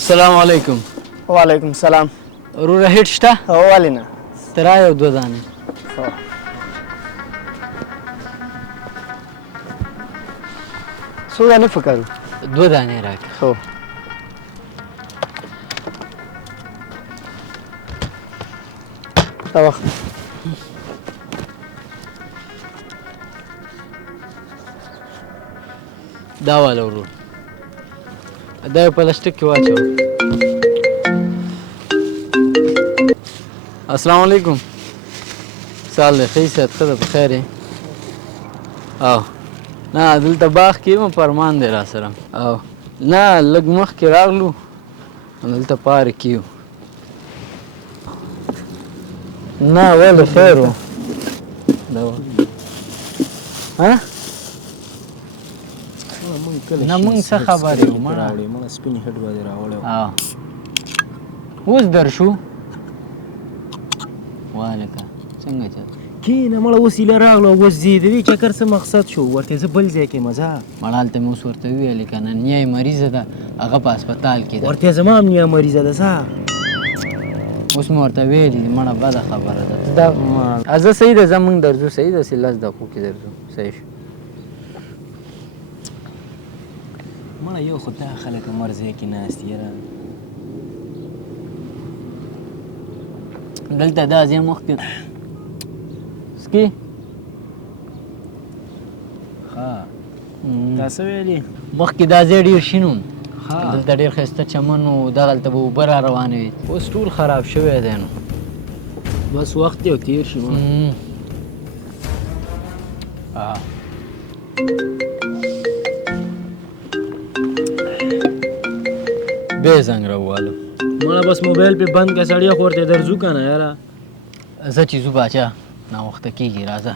السلام علیکم. وعلیکم سلام. وروره هیټ شته؟ ولې نه؟ ته را یو دوه دانې. څو دانې پکار دي؟ دوه دانې راکړه. هو. دا وخت دا واله ورور. دا یو پلاستیک کې واچوه. السلام علیکم. سال دی ښه صحت ښه ده په خیر یې؟ او نه دلته باغ کې یم فرمان دی را سره. او نه لږ مخکې راغلو دلته پارک کې یو. نه ولې خیر و. ها؟ نه مونږ څه خبر یو مړه سپین هډ باندې راوړی اوس در شو والکه څنګه چل کینه مړه اوس ایله راغله اوس ځي د دې چکر څه مقصد شو ورته زه بل ځای کې مزه مړه هلته مې اوس ورته وویلې که نه نیا یې مریضه ده هغه په هسپتال کې ده ورته زما هم نیا مریضه ده څه اوس مې ورته ویلي مړه بده خبره ده ته دا زه صحیح ده زه مونږ درځو صحیح ده 10 دقیقو کې درځو صحیح شو مړه یو خو دا خلک مر ځای کې ناست یاره دلته دا ځای مخکې سکي ښه تا څه ویلي مخکې دا ځای ډېر شین و دلته ډېر ښایسته چمن و دغلته به اوبه را روانې وي اوس ټول خراب شوی دی نو بس وخت یو تیر شي بیا زنګ راووالو مړه بس موبایل پې بند که سړی خو ورته درځو که نه یاره زه چې ځو باچا ناوخته کېږي راځه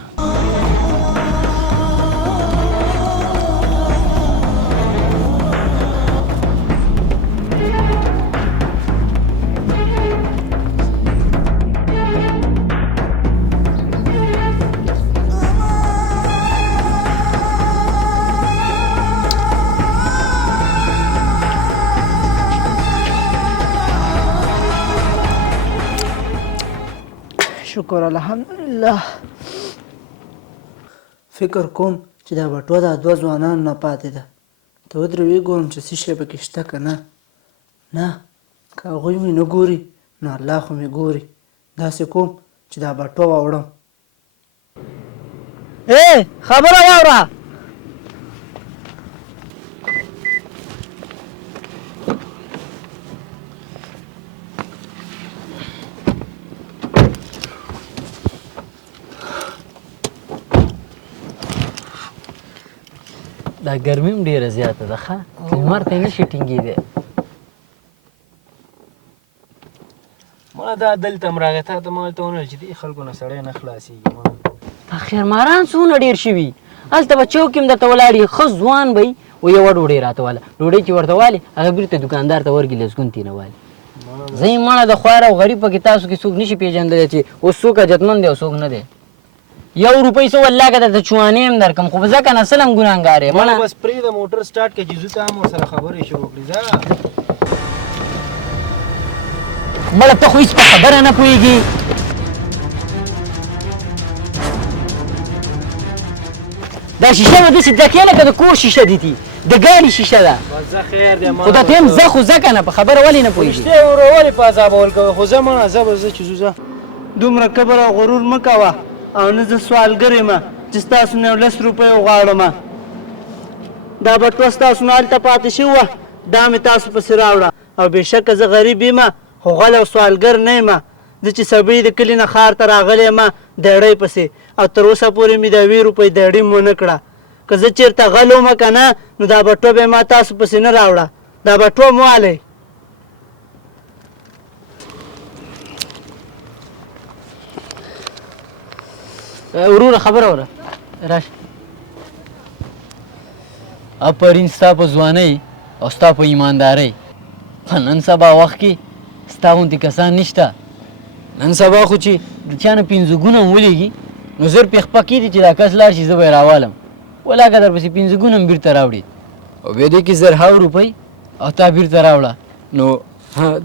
شکر الحمدلله فکر کوم چې دا بټوه دا دوه ځوانانو نه پاتې ده ته ودرې وګورم چې څه شی پکې شته که نه که هغوی مې نه ګوري نو الله خو مې ګوري داسې کوم چې دا بټوه واوړم خبره واوره دا ګرمي هم ډېره زیاته ده ښه لمر ته یې نه شي ټینګېدی مړه دا دلته هم راغی تا ته ما هلته ونویل چې دې خلکو نه سړی نه خلاصېږي دا خیرماران څومره ډېر شوي هلته به چوک کې هم درته ولاړ وي ښه ځوان به وي و یوه ډوډۍ راته واله ډوډۍ چې ورته والې هغه بېرته دوکاندار ته ورګي لسګون تېنه والي زه یې مړه د خوار او غریب پکې تاسو کې څوک نه شي پېژندلی چې اوس څوک حاجتمند دی او څوک نه دی 1 روپۍ څه والله که درته چوانې هم درکړم خو به ځکه نه سل هم ګناهګار یم مړه بس پرېږده موټر سټارټ کړه چې ځو ته هم ورسره خبرې شروع کړي ځه مړه ته خو هېڅ په خبره نه پوهېږي دا شیشه به داسې ډکې لکه د کور شیشه دي دي د ګاډي شیشه ده خو دا ته هم زه خو ځکه نه په خبره ولې نه پوهېږي رښتیا وروره ولې په عذابول کوې خو ځه مړه ځه به زه چې ځو ځه دومره کبر او غرور مه کوه او نه زه سوالګر یم چې ستاسو نه 10 روپۍ وغواړم دا بټوه ستاسو نه هلته پاتې شوې وه دا مې تاسو پسې راوړه او بېشکه زه غریب یم خو غل او سوالګر نه یم زه چې سبۍ د کلي نه ښار ته راغلی یم دیړۍ پسې او تر اوسه پورې مې د 2 روپۍ دیړۍ م ونه کړه که زه چېرته غل ومه که نه نو دا بټوه به ما تاسو پسې نه راوړه دا بټوه م والئ وروره خبره وره راشه اپرین ستا په ځوانۍ او ستا په ایماندارۍ په نن سبا وخت کې ستا غوندې کسان نشته نن سبا خو چې د چا نه 5 ګونه هم ولیږي نو زر پې خپه کېږي چې دا کس لاړ شي زه به یې راوالم ولا که درپسې 5 ګونه هم بېرته راوړي او بیا دې کې 1000 روپۍ او تا بېرته راوړه نو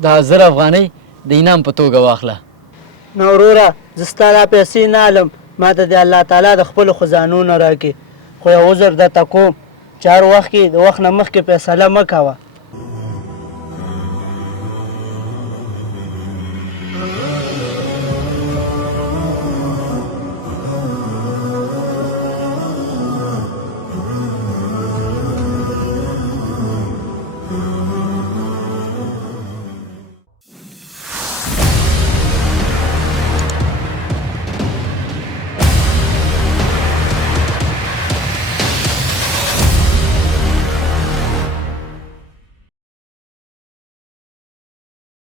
دا 1000 افغانۍ د انعام په توګه واخله. نو وروره زه ستا دا پیسې نه علم، ما ته د الله تعالی د خپلو خزانو نه راکړي، خو یو عذر درته کوم چې هر وخت کې د وخت نه مخکې فیصله مه کوه.